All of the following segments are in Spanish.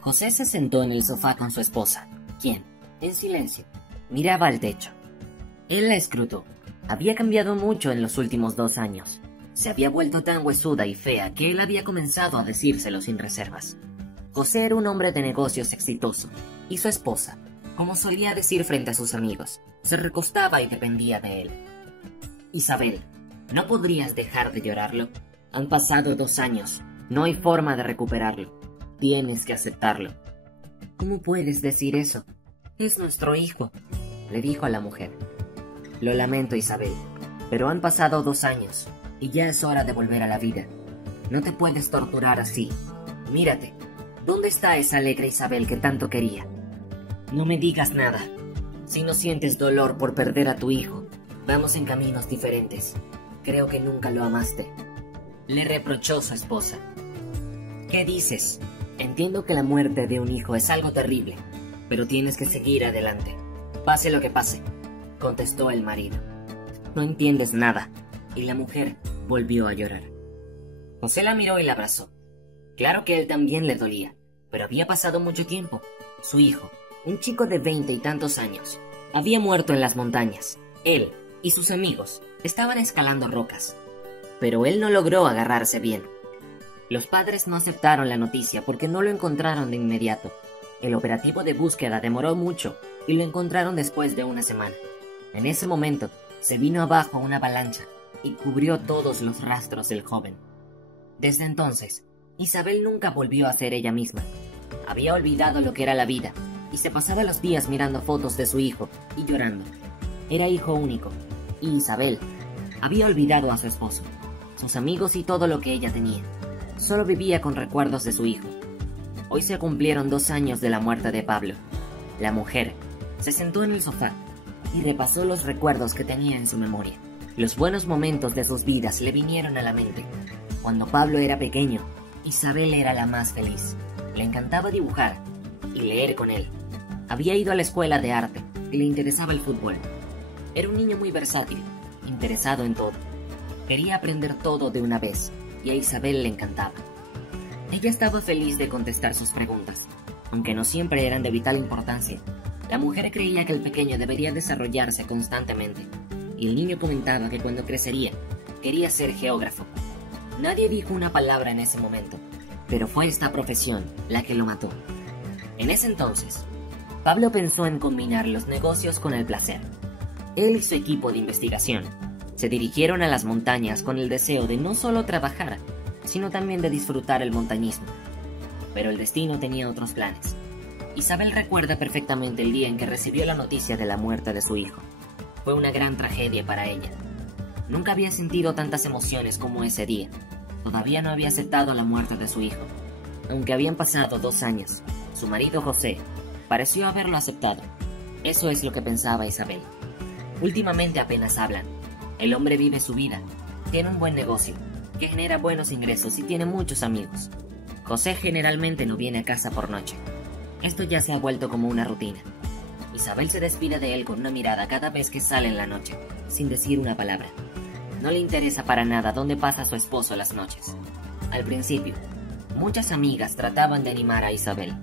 José se sentó en el sofá con su esposa, quien, en silencio, miraba al techo. Él la escrutó. Había cambiado mucho en los últimos 2 años. Se había vuelto tan huesuda y fea que él había comenzado a decírselo sin reservas. José era un hombre de negocios exitoso, y su esposa, como solía decir frente a sus amigos, se recostaba y dependía de él. Isabel, ¿no podrías dejar de llorarlo? Han pasado 2 años, no hay forma de recuperarlo. Tienes que aceptarlo. ¿Cómo puedes decir eso? Es nuestro hijo, le dijo a la mujer. Lo lamento, Isabel, pero han pasado 2 años, y ya es hora de volver a la vida. No te puedes torturar así. Mírate, ¿dónde está esa alegre Isabel que tanto quería? No me digas nada. Si no sientes dolor por perder a tu hijo, vamos en caminos diferentes. Creo que nunca lo amaste. Le reprochó su esposa. ¿Qué dices? Entiendo que la muerte de un hijo es algo terrible, pero tienes que seguir adelante. Pase lo que pase, contestó el marido. No entiendes nada. Y la mujer volvió a llorar. José la miró y la abrazó. Claro que él también le dolía, pero había pasado mucho tiempo. Su hijo, un chico de 20 y tantos años, había muerto en las montañas. Él y sus amigos estaban escalando rocas, pero él no logró agarrarse bien. Los padres no aceptaron la noticia porque no lo encontraron de inmediato. El operativo de búsqueda demoró mucho y lo encontraron después de 1 semana. En ese momento, se vino abajo una avalancha y cubrió todos los rastros del joven. Desde entonces, Isabel nunca volvió a ser ella misma. Había olvidado lo que era la vida y se pasaba los días mirando fotos de su hijo y llorando. Era hijo único, y Isabel había olvidado a su esposo, sus amigos y todo lo que ella tenía. Solo vivía con recuerdos de su hijo. Hoy se cumplieron 2 años de la muerte de Pablo. La mujer se sentó en el sofá y repasó los recuerdos que tenía en su memoria. Los buenos momentos de sus vidas le vinieron a la mente. Cuando Pablo era pequeño, Isabel era la más feliz. Le encantaba dibujar y leer con él. Había ido a la escuela de arte y le interesaba el fútbol. Era un niño muy versátil, interesado en todo. Quería aprender todo de una vez, y a Isabel le encantaba. Ella estaba feliz de contestar sus preguntas, aunque no siempre eran de vital importancia. La mujer creía que el pequeño debería desarrollarse constantemente, y el niño comentaba que cuando crecería, quería ser geógrafo. Nadie dijo una palabra en ese momento, pero fue esta profesión la que lo mató. En ese entonces, Pablo pensó en combinar los negocios con el placer. Él y su equipo de investigación se dirigieron a las montañas con el deseo de no solo trabajar, sino también de disfrutar el montañismo. Pero el destino tenía otros planes. Isabel recuerda perfectamente el día en que recibió la noticia de la muerte de su hijo. Fue una gran tragedia para ella. Nunca había sentido tantas emociones como ese día. Todavía no había aceptado la muerte de su hijo. Aunque habían pasado 2 años, su marido José pareció haberlo aceptado. Eso es lo que pensaba Isabel. Últimamente apenas hablan. El hombre vive su vida, tiene un buen negocio, que genera buenos ingresos y tiene muchos amigos. José generalmente no viene a casa por noche. Esto ya se ha vuelto como una rutina. Isabel se despide de él con una mirada cada vez que sale en la noche, sin decir una palabra. No le interesa para nada dónde pasa su esposo las noches. Al principio, muchas amigas trataban de animar a Isabel.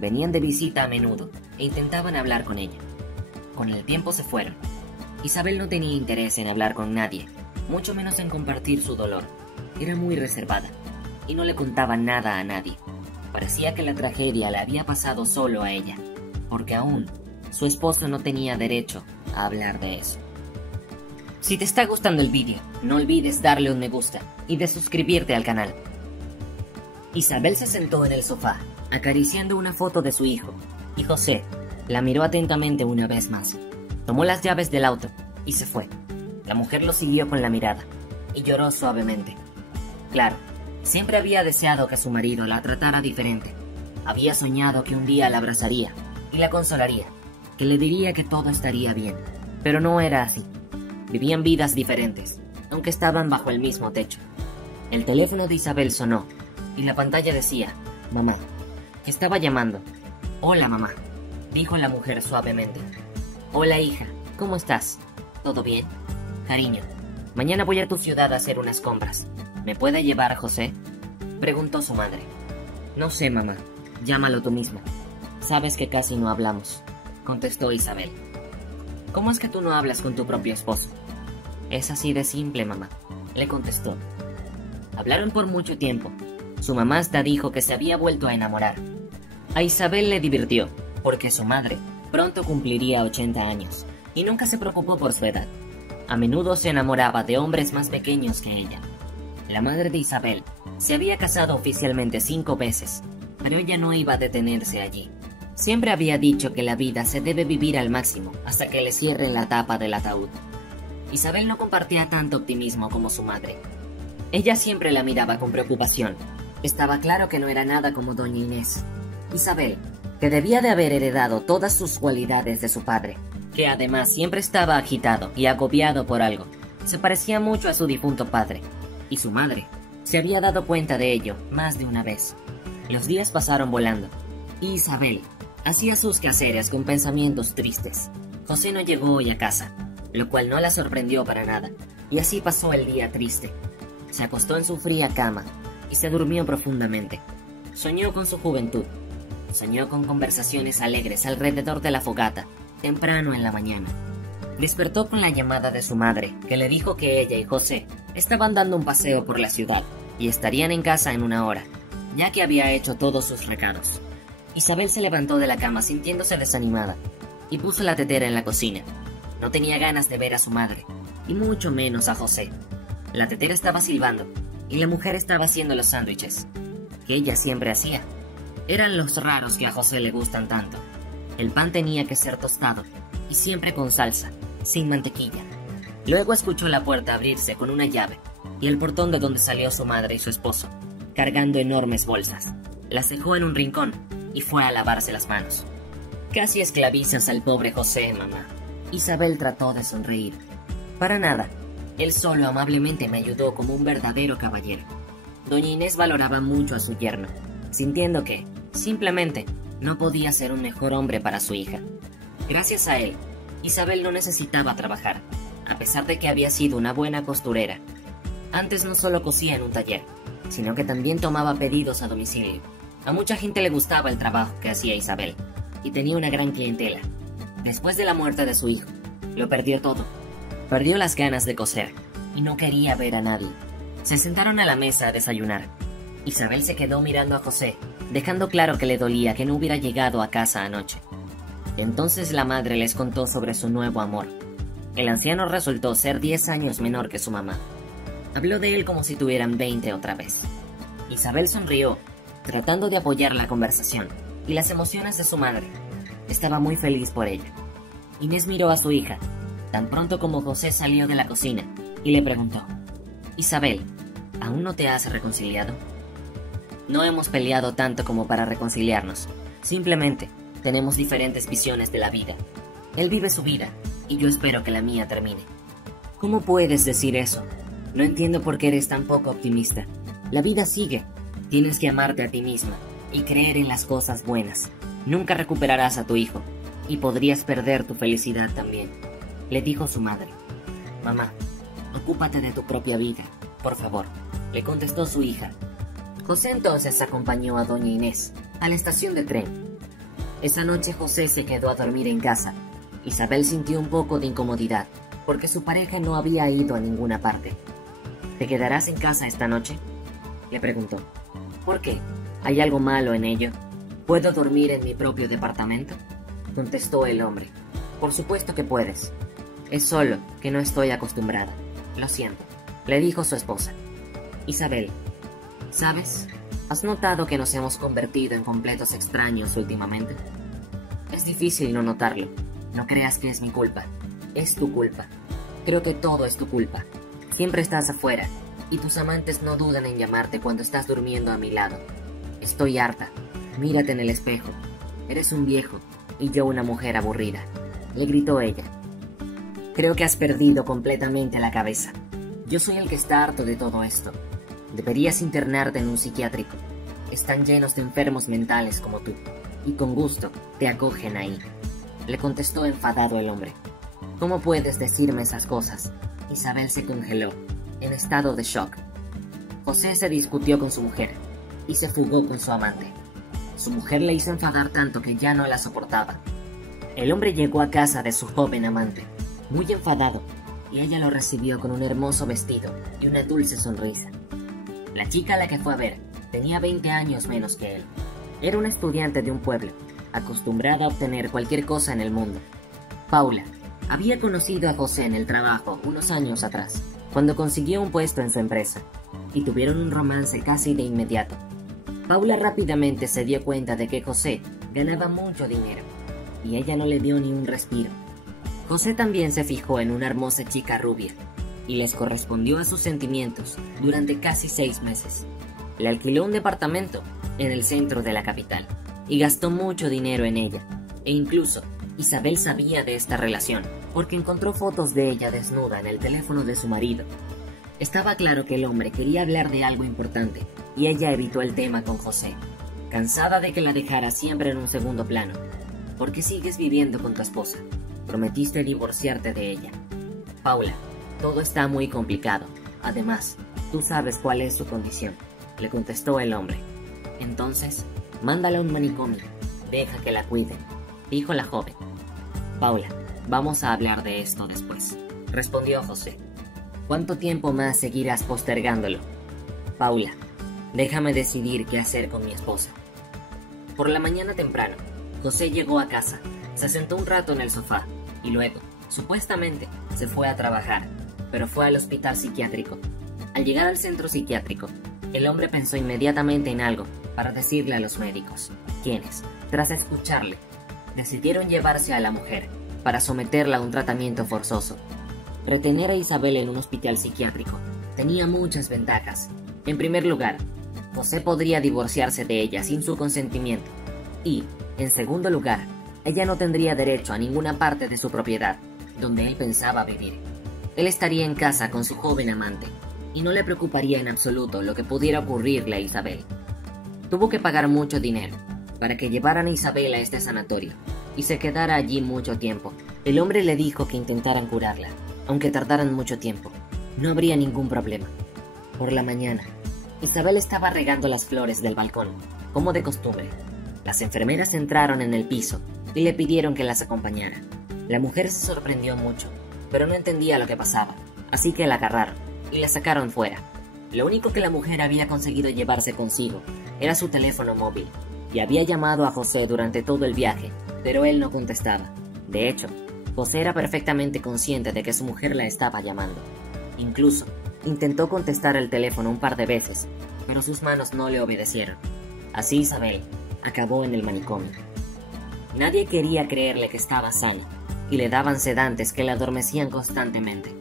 Venían de visita a menudo e intentaban hablar con ella. Con el tiempo se fueron. Isabel no tenía interés en hablar con nadie, mucho menos en compartir su dolor. Era muy reservada y no le contaba nada a nadie. Parecía que la tragedia le había pasado solo a ella, porque aún su esposo no tenía derecho a hablar de eso. Si te está gustando el vídeo, no olvides darle un me gusta y de suscribirte al canal. Isabel se sentó en el sofá, acariciando una foto de su hijo, y José la miró atentamente una vez más. Tomó las llaves del auto y se fue. La mujer lo siguió con la mirada y lloró suavemente. Claro, siempre había deseado que su marido la tratara diferente. Había soñado que un día la abrazaría y la consolaría, que le diría que todo estaría bien. Pero no era así. Vivían vidas diferentes, aunque estaban bajo el mismo techo. El teléfono de Isabel sonó y la pantalla decía, «Mamá», que estaba llamando. «Hola, mamá», dijo la mujer suavemente. «Hola, hija, ¿cómo estás? ¿Todo bien? Cariño, mañana voy a tu ciudad a hacer unas compras. ¿Me puede llevar José?», preguntó su madre. «No sé, mamá. Llámalo tú mismo. Sabes que casi no hablamos, contestó Isabel. ¿Cómo es que tú no hablas con tu propio esposo? Es así de simple, mamá, le contestó. Hablaron por mucho tiempo. Su mamá hasta dijo que se había vuelto a enamorar. A Isabel le divirtió, porque su madre pronto cumpliría 80 años, y nunca se preocupó por su edad. A menudo se enamoraba de hombres más pequeños que ella. La madre de Isabel se había casado oficialmente 5 veces, pero ella no iba a detenerse allí. Siempre había dicho que la vida se debe vivir al máximo hasta que le cierren la tapa del ataúd. Isabel no compartía tanto optimismo como su madre. Ella siempre la miraba con preocupación. Estaba claro que no era nada como doña Inés. Isabel, que debía de haber heredado todas sus cualidades de su padre, que además siempre estaba agitado y agobiado por algo, se parecía mucho a su difunto padre, y su madre se había dado cuenta de ello más de una vez. Los días pasaron volando, y Isabel hacía sus quehaceres con pensamientos tristes. José no llegó hoy a casa, lo cual no la sorprendió para nada, y así pasó el día triste. Se acostó en su fría cama y se durmió profundamente. Soñó con su juventud. Soñó con conversaciones alegres alrededor de la fogata, temprano en la mañana. Despertó con la llamada de su madre, que le dijo que ella y José estaban dando un paseo por la ciudad y estarían en casa en 1 hora, ya que había hecho todos sus recados. Isabel se levantó de la cama sintiéndose desanimada y puso la tetera en la cocina. No tenía ganas de ver a su madre, y mucho menos a José. La tetera estaba silbando, y la mujer estaba haciendo los sándwiches, que ella siempre hacía. Eran los raros que a José le gustan tanto. El pan tenía que ser tostado, y siempre con salsa, sin mantequilla. Luego escuchó la puerta abrirse con una llave, y el portón de donde salió su madre y su esposo, cargando enormes bolsas. Las dejó en un rincón, y fue a lavarse las manos. Casi esclavizas al pobre José, mamá. Isabel trató de sonreír. Para nada. Él solo amablemente me ayudó como un verdadero caballero. Doña Inés valoraba mucho a su yerno, sintiendo que, simplemente, no podía ser un mejor hombre para su hija. Gracias a él, Isabel no necesitaba trabajar, a pesar de que había sido una buena costurera. Antes no solo cosía en un taller, sino que también tomaba pedidos a domicilio. A mucha gente le gustaba el trabajo que hacía Isabel, y tenía una gran clientela. Después de la muerte de su hijo, lo perdió todo. Perdió las ganas de coser, y no quería ver a nadie. Se sentaron a la mesa a desayunar. Isabel se quedó mirando a José, dejando claro que le dolía que no hubiera llegado a casa anoche. Entonces la madre les contó sobre su nuevo amor. El anciano resultó ser 10 años menor que su mamá. Habló de él como si tuvieran 20 otra vez. Isabel sonrió, tratando de apoyar la conversación y las emociones de su madre. Estaba muy feliz por ella. Inés miró a su hija, tan pronto como José salió de la cocina, y le preguntó: Isabel, ¿aún no te has reconciliado? No hemos peleado tanto como para reconciliarnos. Simplemente tenemos diferentes visiones de la vida. Él vive su vida, y yo espero que la mía termine. ¿Cómo puedes decir eso? No entiendo por qué eres tan poco optimista. La vida sigue. Tienes que amarte a ti misma y creer en las cosas buenas. Nunca recuperarás a tu hijo, y podrías perder tu felicidad también, le dijo su madre. Mamá, ocúpate de tu propia vida, por favor, le contestó su hija. José entonces acompañó a doña Inés a la estación de tren. Esa noche José se quedó a dormir en casa. Isabel sintió un poco de incomodidad, porque su pareja no había ido a ninguna parte. ¿Te quedarás en casa esta noche?, le preguntó. ¿Por qué? ¿Hay algo malo en ello? ¿Puedo dormir en mi propio departamento?, contestó el hombre. Por supuesto que puedes. Es solo que no estoy acostumbrada. Lo siento, le dijo su esposa. Isabel, ¿sabes? ¿Has notado que nos hemos convertido en completos extraños últimamente? Es difícil no notarlo. No creas que es mi culpa. Es tu culpa. Creo que todo es tu culpa. Siempre estás afuera, y tus amantes no dudan en llamarte cuando estás durmiendo a mi lado. Estoy harta. Mírate en el espejo. Eres un viejo, y yo una mujer aburrida, le gritó ella. Creo que has perdido completamente la cabeza. Yo soy el que está harto de todo esto. Deberías internarte en un psiquiátrico. Están llenos de enfermos mentales como tú, y con gusto te acogen ahí, le contestó enfadado el hombre. ¿Cómo puedes decirme esas cosas? Isabel se congeló, en estado de shock. José se discutió con su mujer, y se fugó con su amante. Su mujer le hizo enfadar tanto que ya no la soportaba. El hombre llegó a casa de su joven amante, muy enfadado, y ella lo recibió con un hermoso vestido y una dulce sonrisa. La chica a la que fue a ver tenía 20 años menos que él. Era una estudiante de un pueblo, acostumbrada a obtener cualquier cosa en el mundo. Paula había conocido a José en el trabajo unos años atrás, cuando consiguió un puesto en su empresa, y tuvieron un romance casi de inmediato. Paula rápidamente se dio cuenta de que José ganaba mucho dinero, y ella no le dio ni un respiro. José también se fijó en una hermosa chica rubia, y les correspondió a sus sentimientos durante casi 6 meses. Le alquiló un departamento en el centro de la capital, y gastó mucho dinero en ella, e incluso Isabel sabía de esta relación, porque encontró fotos de ella desnuda en el teléfono de su marido. Estaba claro que el hombre quería hablar de algo importante, y ella evitó el tema con José, cansada de que la dejara siempre en un segundo plano. ¿Por qué sigues viviendo con tu esposa? Prometiste divorciarte de ella. Paula, todo está muy complicado. Además, tú sabes cuál es su condición, le contestó el hombre. Entonces, mándala a un manicomio, deja que la cuiden, dijo la joven. Paula, vamos a hablar de esto después, respondió José. ¿Cuánto tiempo más seguirás postergándolo? Paula, déjame decidir qué hacer con mi esposa. Por la mañana temprano, José llegó a casa, se sentó un rato en el sofá y luego, supuestamente, se fue a trabajar, pero fue al hospital psiquiátrico. Al llegar al centro psiquiátrico, el hombre pensó inmediatamente en algo para decirle a los médicos, quienes, tras escucharle, decidieron llevarse a la mujer para someterla a un tratamiento forzoso. Retener a Isabel en un hospital psiquiátrico tenía muchas ventajas. En primer lugar, José podría divorciarse de ella sin su consentimiento. Y, en segundo lugar, ella no tendría derecho a ninguna parte de su propiedad, donde él pensaba vivir. Él estaría en casa con su joven amante, y no le preocuparía en absoluto lo que pudiera ocurrirle a Isabel. Tuvo que pagar mucho dinero para que llevaran a Isabel a este sanatorio, y se quedara allí mucho tiempo. El hombre le dijo que intentaran curarla, aunque tardaran mucho tiempo. No habría ningún problema. Por la mañana, Isabel estaba regando las flores del balcón, como de costumbre. Las enfermeras entraron en el piso y le pidieron que las acompañara. La mujer se sorprendió mucho, pero no entendía lo que pasaba, así que la agarraron y la sacaron fuera. Lo único que la mujer había conseguido llevarse consigo era su teléfono móvil, y había llamado a José durante todo el viaje, pero él no contestaba. De hecho, José era perfectamente consciente de que su mujer la estaba llamando. Incluso, intentó contestar el teléfono un par de veces, pero sus manos no le obedecieron. Así Isabel acabó en el manicomio. Nadie quería creerle que estaba sana, y le daban sedantes que la adormecían constantemente.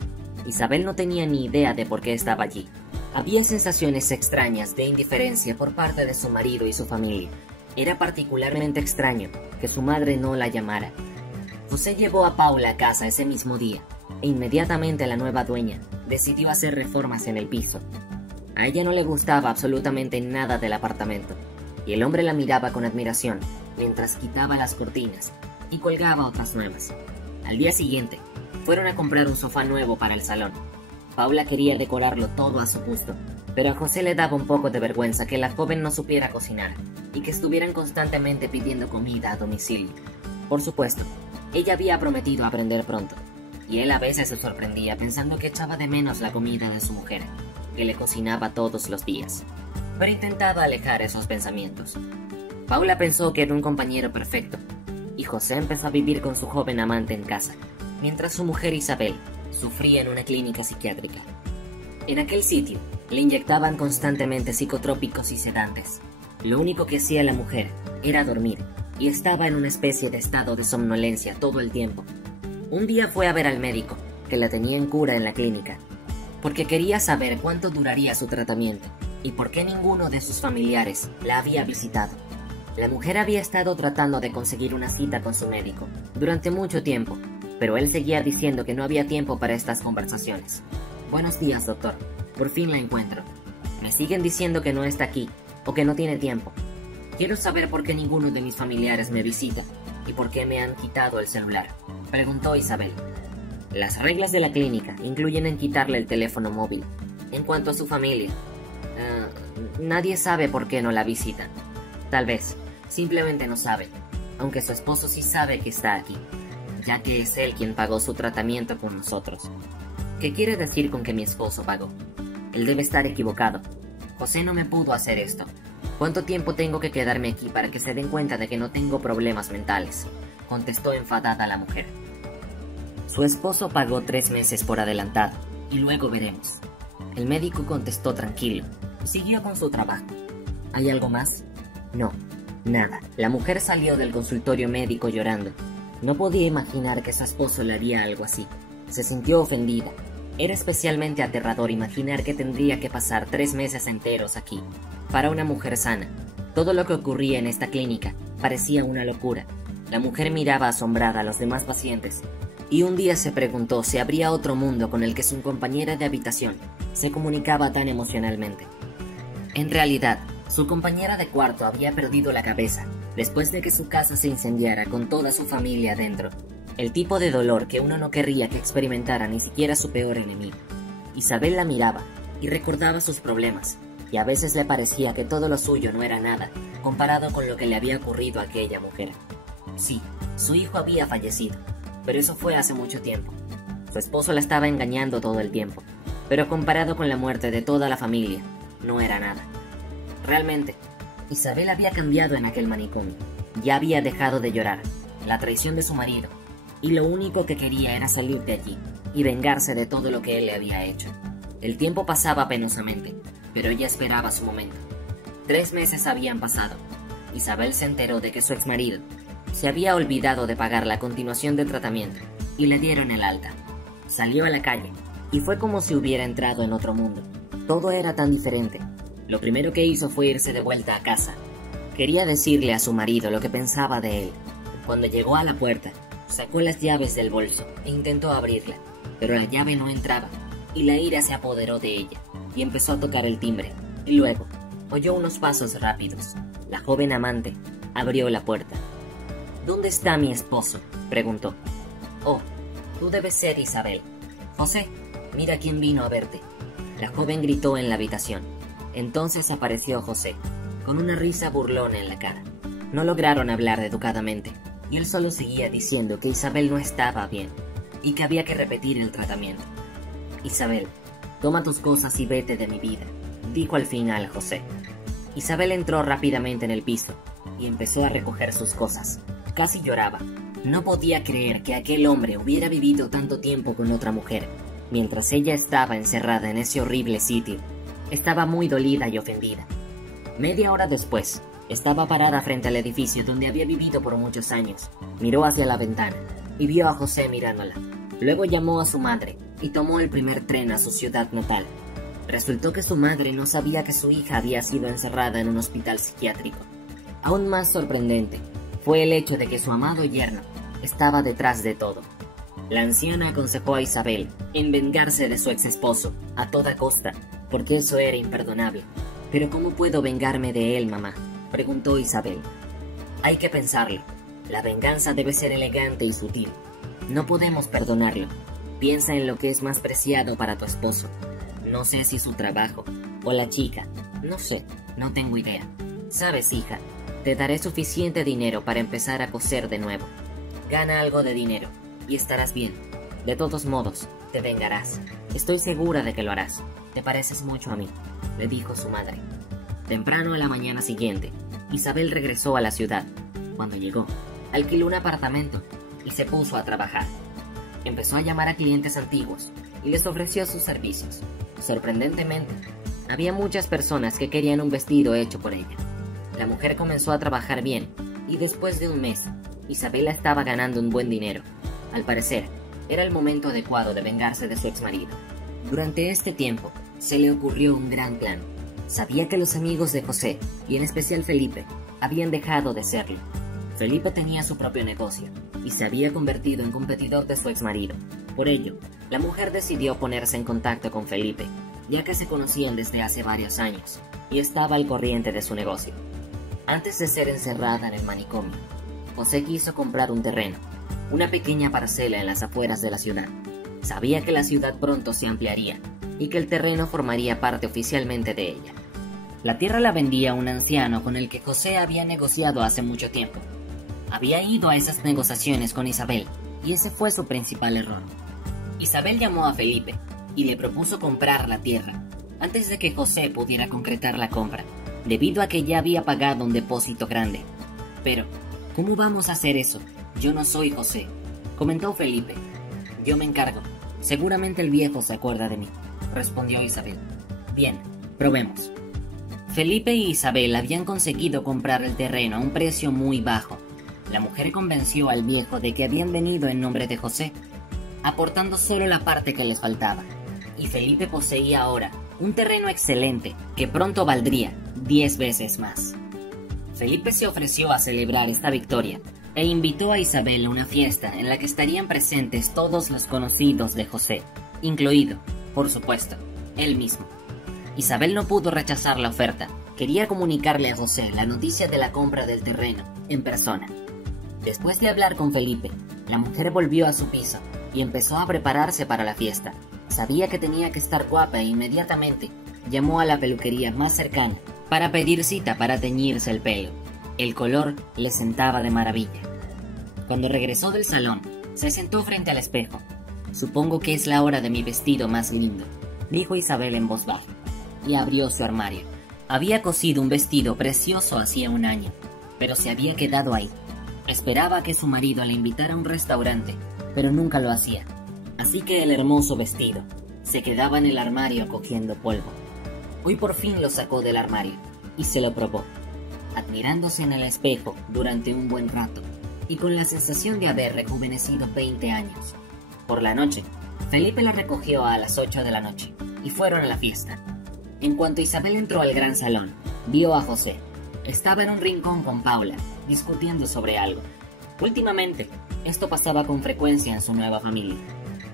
Isabel no tenía ni idea de por qué estaba allí. Había sensaciones extrañas de indiferencia por parte de su marido y su familia. Era particularmente extraño que su madre no la llamara. José llevó a Paula a casa ese mismo día, e inmediatamente la nueva dueña decidió hacer reformas en el piso. A ella no le gustaba absolutamente nada del apartamento, y el hombre la miraba con admiración mientras quitaba las cortinas y colgaba otras nuevas. Al día siguiente, fueron a comprar un sofá nuevo para el salón. Paula quería decorarlo todo a su gusto, pero a José le daba un poco de vergüenza que la joven no supiera cocinar y que estuvieran constantemente pidiendo comida a domicilio. Por supuesto, ella había prometido aprender pronto, y él a veces se sorprendía pensando que echaba de menos la comida de su mujer, que le cocinaba todos los días, pero intentaba alejar esos pensamientos. Paula pensó que era un compañero perfecto, y José empezó a vivir con su joven amante en casa, mientras su mujer Isabel sufría en una clínica psiquiátrica. En aquel sitio, le inyectaban constantemente psicotrópicos y sedantes. Lo único que hacía la mujer era dormir, y estaba en una especie de estado de somnolencia todo el tiempo. Un día fue a ver al médico, que la tenía en cura en la clínica, porque quería saber cuánto duraría su tratamiento, y por qué ninguno de sus familiares la había visitado. La mujer había estado tratando de conseguir una cita con su médico durante mucho tiempo, pero él seguía diciendo que no había tiempo para estas conversaciones. Buenos días, doctor. Por fin la encuentro. Me siguen diciendo que no está aquí, o que no tiene tiempo. Quiero saber por qué ninguno de mis familiares me visita, y por qué me han quitado el celular, preguntó Isabel. Las reglas de la clínica incluyen en quitarle el teléfono móvil. En cuanto a su familia, nadie sabe por qué no la visitan. Tal vez Simplemente no sabe, aunque su esposo sí sabe que está aquí, ya que es él quien pagó su tratamiento con nosotros. ¿Qué quiere decir con que mi esposo pagó? Él debe estar equivocado. José no me pudo hacer esto. ¿Cuánto tiempo tengo que quedarme aquí para que se den cuenta de que no tengo problemas mentales?, contestó enfadada la mujer. Su esposo pagó 3 meses por adelantado, y luego veremos. El médico contestó tranquilo. Siguió con su trabajo. ¿Hay algo más? No, nada. La mujer salió del consultorio médico llorando. No podía imaginar que su esposo le haría algo así. Se sintió ofendida. Era especialmente aterrador imaginar que tendría que pasar 3 meses enteros aquí. Para una mujer sana, todo lo que ocurría en esta clínica parecía una locura. La mujer miraba asombrada a los demás pacientes, y un día se preguntó si habría otro mundo con el que su compañera de habitación se comunicaba tan emocionalmente. En realidad, su compañera de cuarto había perdido la cabeza después de que su casa se incendiara con toda su familia dentro. El tipo de dolor que uno no querría que experimentara ni siquiera su peor enemigo. Isabel la miraba y recordaba sus problemas, y a veces le parecía que todo lo suyo no era nada comparado con lo que le había ocurrido a aquella mujer. Sí, su hijo había fallecido, pero eso fue hace mucho tiempo. Su esposo la estaba engañando todo el tiempo, pero comparado con la muerte de toda la familia, no era nada. Realmente, Isabel había cambiado en aquel manicomio. Ya había dejado de llorar, la traición de su marido, y lo único que quería era salir de allí y vengarse de todo lo que él le había hecho. El tiempo pasaba penosamente, pero ella esperaba su momento. 3 meses habían pasado. Isabel se enteró de que su exmarido se había olvidado de pagar la continuación de tratamiento y le dieron el alta. Salió a la calle y fue como si hubiera entrado en otro mundo. Todo era tan diferente. Lo primero que hizo fue irse de vuelta a casa. Quería decirle a su marido lo que pensaba de él. Cuando llegó a la puerta, sacó las llaves del bolso e intentó abrirla, pero la llave no entraba y la ira se apoderó de ella y empezó a tocar el timbre. Y luego oyó unos pasos rápidos. La joven amante abrió la puerta. ¿Dónde está mi esposo?, preguntó. Oh, tú debes ser Isabel. José, mira quién vino a verte. La joven gritó en la habitación. Entonces apareció José, con una risa burlona en la cara. No lograron hablar educadamente, y él solo seguía diciendo que Isabel no estaba bien, y que había que repetir el tratamiento. Isabel, toma tus cosas y vete de mi vida, dijo al final José. Isabel entró rápidamente en el piso, y empezó a recoger sus cosas. Casi lloraba. No podía creer que aquel hombre hubiera vivido tanto tiempo con otra mujer, mientras ella estaba encerrada en ese horrible sitio. Estaba muy dolida y ofendida. Media hora después, estaba parada frente al edificio donde había vivido por muchos años. Miró hacia la ventana y vio a José mirándola. Luego llamó a su madre y tomó el primer tren a su ciudad natal. Resultó que su madre no sabía que su hija había sido encerrada en un hospital psiquiátrico. Aún más sorprendente fue el hecho de que su amado yerno estaba detrás de todo. La anciana aconsejó a Isabel en vengarse de su ex esposo a toda costa, porque eso era imperdonable. ¿Pero cómo puedo vengarme de él, mamá?, preguntó Isabel. Hay que pensarlo. La venganza debe ser elegante y sutil. No podemos perdonarlo. Piensa en lo que es más preciado para tu esposo. No sé si su trabajo o la chica. No sé, no tengo idea. Sabes, hija, te daré suficiente dinero para empezar a coser de nuevo. Gana algo de dinero y estarás bien. De todos modos, te vengarás. Estoy segura de que lo harás. Te pareces mucho a mí, le dijo su madre. Temprano a la mañana siguiente, Isabel regresó a la ciudad. Cuando llegó, alquiló un apartamento y se puso a trabajar. Empezó a llamar a clientes antiguos y les ofreció sus servicios. Sorprendentemente, había muchas personas que querían un vestido hecho por ella. La mujer comenzó a trabajar bien y después de un mes, Isabela estaba ganando un buen dinero. Al parecer, era el momento adecuado de vengarse de su exmarido. Durante este tiempo, se le ocurrió un gran plan. Sabía que los amigos de José, y en especial Felipe, habían dejado de serlo. Felipe tenía su propio negocio y se había convertido en competidor de su exmarido. Por ello, la mujer decidió ponerse en contacto con Felipe, ya que se conocían desde hace varios años y estaba al corriente de su negocio. Antes de ser encerrada en el manicomio, José quiso comprar un terreno, una pequeña parcela en las afueras de la ciudad. Sabía que la ciudad pronto se ampliaría y que el terreno formaría parte oficialmente de ella. La tierra la vendía un anciano con el que José había negociado hace mucho tiempo. Había ido a esas negociaciones con Isabel, y ese fue su principal error. Isabel llamó a Felipe y le propuso comprar la tierra, antes de que José pudiera concretar la compra, debido a que ya había pagado un depósito grande. Pero, ¿cómo vamos a hacer eso? Yo no soy José, comentó Felipe. Yo me encargo. Seguramente el viejo se acuerda de mí, respondió Isabel. Bien, probemos. Felipe y Isabel habían conseguido comprar el terreno a un precio muy bajo. La mujer convenció al viejo de que habían venido en nombre de José, aportando solo la parte que les faltaba. Y Felipe poseía ahora un terreno excelente que pronto valdría 10 veces más. Felipe se ofreció a celebrar esta victoria e invitó a Isabel a una fiesta en la que estarían presentes todos los conocidos de José, incluido, por supuesto, él mismo. Isabel no pudo rechazar la oferta. Quería comunicarle a José la noticia de la compra del terreno en persona. Después de hablar con Felipe, la mujer volvió a su piso y empezó a prepararse para la fiesta. Sabía que tenía que estar guapa e inmediatamente llamó a la peluquería más cercana para pedir cita para teñirse el pelo. El color le sentaba de maravilla. Cuando regresó del salón, se sentó frente al espejo. Supongo que es la hora de mi vestido más lindo, dijo Isabel en voz baja, y abrió su armario. Había cosido un vestido precioso hacía un año, pero se había quedado ahí. Esperaba que su marido la invitara a un restaurante, pero nunca lo hacía. Así que el hermoso vestido se quedaba en el armario cogiendo polvo. Hoy por fin lo sacó del armario y se lo probó, admirándose en el espejo durante un buen rato y con la sensación de haber rejuvenecido 20 años. Por la noche, Felipe la recogió a las 8 de la noche y fueron a la fiesta. En cuanto Isabel entró al gran salón, vio a José. Estaba en un rincón con Paula, discutiendo sobre algo. Últimamente, esto pasaba con frecuencia en su nueva familia.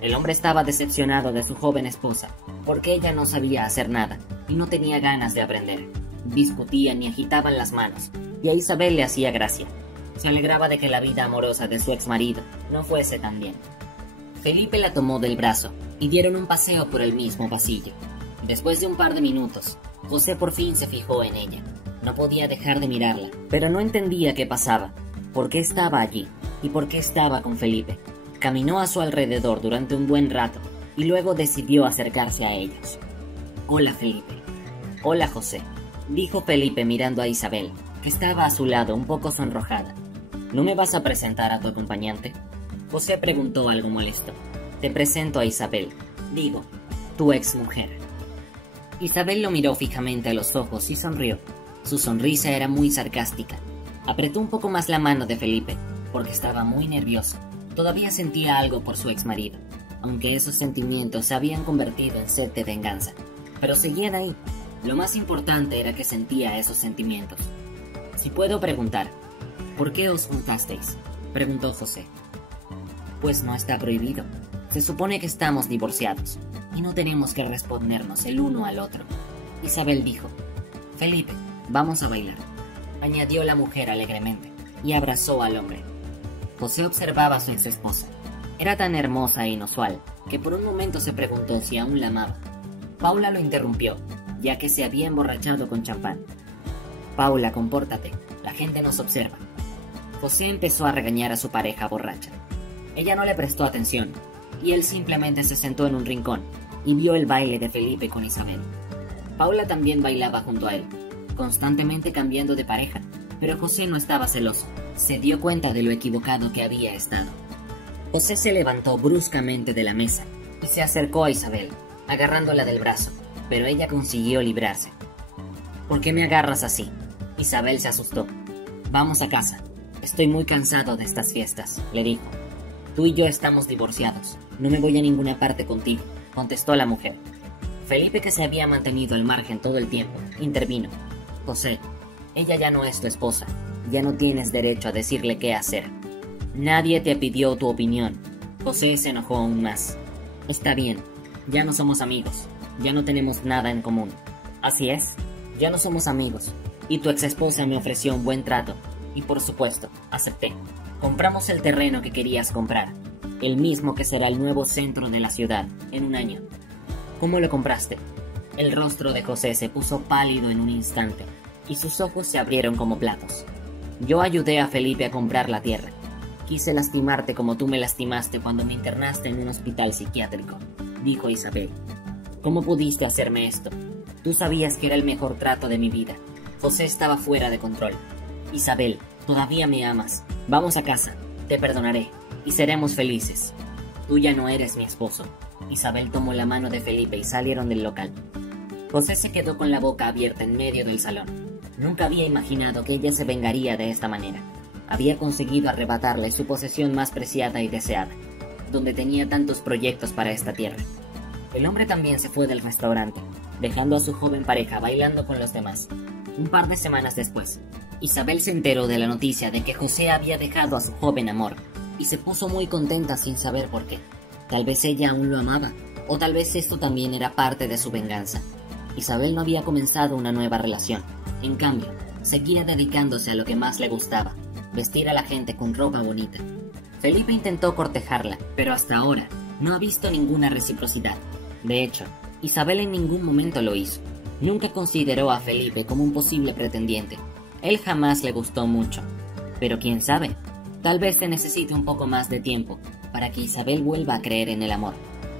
El hombre estaba decepcionado de su joven esposa, porque ella no sabía hacer nada y no tenía ganas de aprender. Discutían y agitaban las manos, y a Isabel le hacía gracia. Se alegraba de que la vida amorosa de su exmarido no fuese tan bien. Felipe la tomó del brazo y dieron un paseo por el mismo pasillo. Después de un par de minutos, José por fin se fijó en ella. No podía dejar de mirarla, pero no entendía qué pasaba, por qué estaba allí y por qué estaba con Felipe. Caminó a su alrededor durante un buen rato y luego decidió acercarse a ellos. «Hola, Felipe». «Hola, José», dijo Felipe mirando a Isabel, que estaba a su lado un poco sonrojada. «¿No me vas a presentar a tu acompañante?». José preguntó algo molesto. «Te presento a Isabel, digo, tu exmujer». Isabel lo miró fijamente a los ojos y sonrió. Su sonrisa era muy sarcástica. Apretó un poco más la mano de Felipe, porque estaba muy nervioso. Todavía sentía algo por su exmarido, aunque esos sentimientos se habían convertido en sed de venganza. Pero seguían ahí. Lo más importante era que sentía esos sentimientos. «Si puedo preguntar, ¿por qué os juntasteis?», preguntó José. «Pues no está prohibido. Se supone que estamos divorciados y no tenemos que respondernos el uno al otro». Isabel dijo. «Felipe, vamos a bailar», añadió la mujer alegremente, y abrazó al hombre. José observaba a su ex esposa. Era tan hermosa e inusual que por un momento se preguntó si aún la amaba. Paula lo interrumpió, ya que se había emborrachado con champán. «Paula, compórtate, la gente nos observa». José empezó a regañar a su pareja borracha. Ella no le prestó atención, y él simplemente se sentó en un rincón y vio el baile de Felipe con Isabel. Paula también bailaba junto a él, constantemente cambiando de pareja, pero José no estaba celoso. Se dio cuenta de lo equivocado que había estado. José se levantó bruscamente de la mesa y se acercó a Isabel, agarrándola del brazo, pero ella consiguió librarse. «¿Por qué me agarras así?». Isabel se asustó. «Vamos a casa. Estoy muy cansado de estas fiestas», le dijo. «Tú y yo estamos divorciados. No me voy a ninguna parte contigo», contestó la mujer. Felipe, que se había mantenido al margen todo el tiempo, intervino. «José, ella ya no es tu esposa. Ya no tienes derecho a decirle qué hacer. Nadie te pidió tu opinión». José se enojó aún más. «Está bien, ya no somos amigos. Ya no tenemos nada en común». «Así es, ya no somos amigos. Y tu exesposa me ofreció un buen trato. Y por supuesto, acepté. Compramos el terreno que querías comprar, el mismo que será el nuevo centro de la ciudad en un año». «¿Cómo lo compraste?». El rostro de José se puso pálido en un instante y sus ojos se abrieron como platos. Yo ayudé a Felipe a comprar la tierra. Quise lastimarte como tú me lastimaste cuando me internaste en un hospital psiquiátrico, dijo Isabel. ¿Cómo pudiste hacerme esto? Tú sabías que era el mejor trato de mi vida. José estaba fuera de control. Isabel, todavía me amas. Vamos a casa, te perdonaré y seremos felices. Tú ya no eres mi esposo. Isabel tomó la mano de Felipe y salieron del local. José se quedó con la boca abierta en medio del salón. Nunca había imaginado que ella se vengaría de esta manera. Había conseguido arrebatarle su posesión más preciada y deseada, donde tenía tantos proyectos para esta tierra. El hombre también se fue del restaurante, dejando a su joven pareja bailando con los demás. Un par de semanas después, Isabel se enteró de la noticia de que José había dejado a su joven amor, y se puso muy contenta sin saber por qué. Tal vez ella aún lo amaba, o tal vez esto también era parte de su venganza. Isabel no había comenzado una nueva relación. En cambio, seguía dedicándose a lo que más le gustaba, vestir a la gente con ropa bonita. Felipe intentó cortejarla, pero hasta ahora no ha visto ninguna reciprocidad. De hecho, Isabel en ningún momento lo hizo. Nunca consideró a Felipe como un posible pretendiente. Él jamás le gustó mucho. Pero quién sabe, tal vez se necesite un poco más de tiempo para que Isabel vuelva a creer en el amor.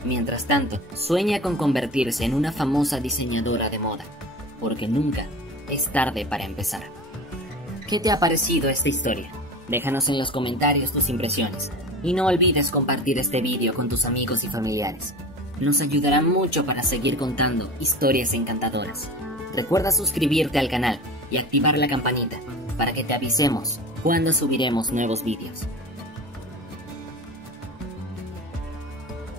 Mientras tanto, sueña con convertirse en una famosa diseñadora de moda, porque nunca es tarde para empezar. ¿Qué te ha parecido esta historia? Déjanos en los comentarios tus impresiones y no olvides compartir este vídeo con tus amigos y familiares. Nos ayudará mucho para seguir contando historias encantadoras. Recuerda suscribirte al canal y activar la campanita para que te avisemos cuando subiremos nuevos vídeos.